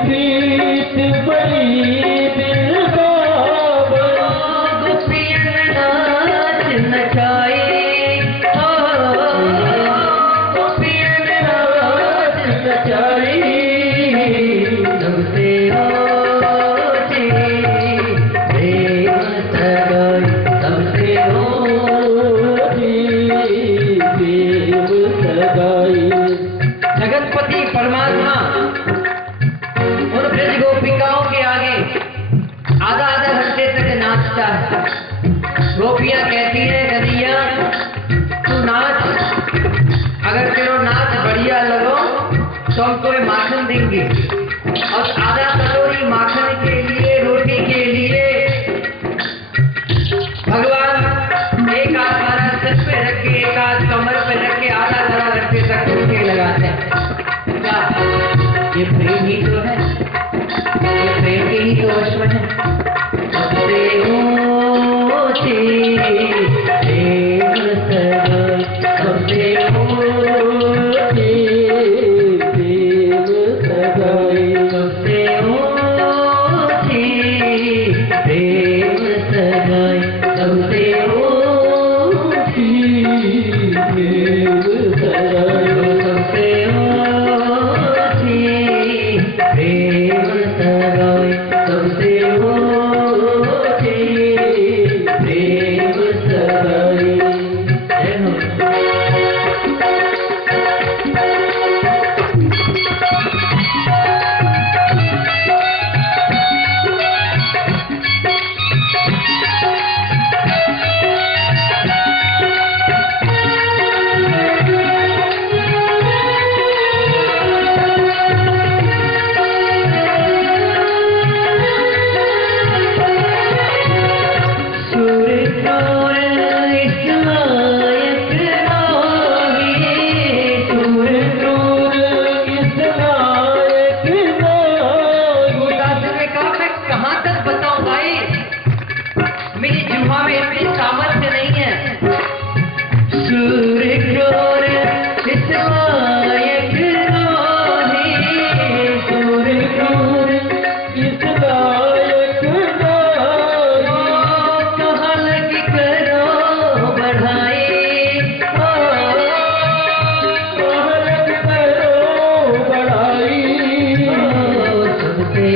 प्रीत बड़ी दिलदार गोपियन नाच नचाए गोपियन नाच नचाए सबसे होती प्रेम सगाई सबसे होती प्रेम सगाई। जगतपति परमात्मा उन ब्रज गोपिकाओं के आगे आधा आधा घंटे तक नाचता है। गोपियां कहती है कन्हैया तू नाच, अगर तेरो नाच बढ़िया लगो तो हम तुम्हें माखन देंगे। और आधा कटोरी माखन के लिए रोटी के लिए भगवान एक हाथ हमारा सिर पे रख के एक हाथ कमर पे रख के आधा आधा घंटे तक ठुमके लगाते हैं। क्या ये प्रेम ही तो है, ये प्रेम के ही तो अश्व है। सबसे ऊंची प्रेम सगाई सबसे ऊंची प्रेम सगाई सबसे ऊंची प्रेम सगाई सबसे ऊंची प्रेम सगाई सबसे ऊंची प्रेम सगाई सबसे ऊंची प्रेम सगाई। जय हो। मेरी जुम्मा में इतनी सामर्थ्य नहीं है। सूर्य क्रोर इस लायक नहीं, सूर्य क्रोर इस लायक नहीं। कहाँ लग करो बढ़ाई, कहाँ लग करो बढ़ाई सबसे